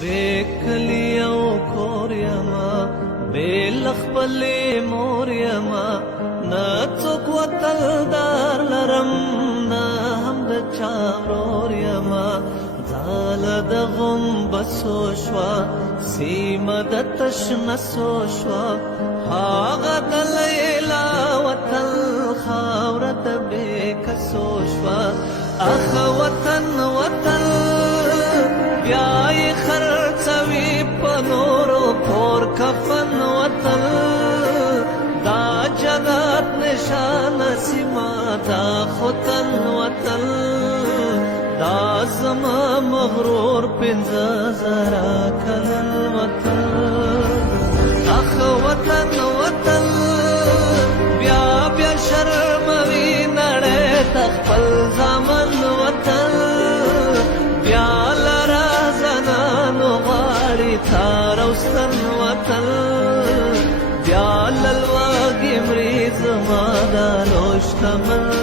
بیکلی او کور یما بیل خپلی مور یما نا څوک وتل دار لرم نا هم د چا ورور یما ځاله د غومبسو شوه سیمه د تشنسو شوه هغه د لیلا وتل خاوره د بېکسو شوه اخ وطن وطن بیا یې خرڅوي په نورو پور کفن وطن دا جنت نشانه سیمه دا خوتن وطن دا زما مغرور پنځه زره کلن وطن اخ وطن وطن بیا بیا شرموي نړۍ ته خپل زامن وطن بیا لره زنانو غواړي تار او ستن وطن بیا للواږي مري زما دا لوی شتمن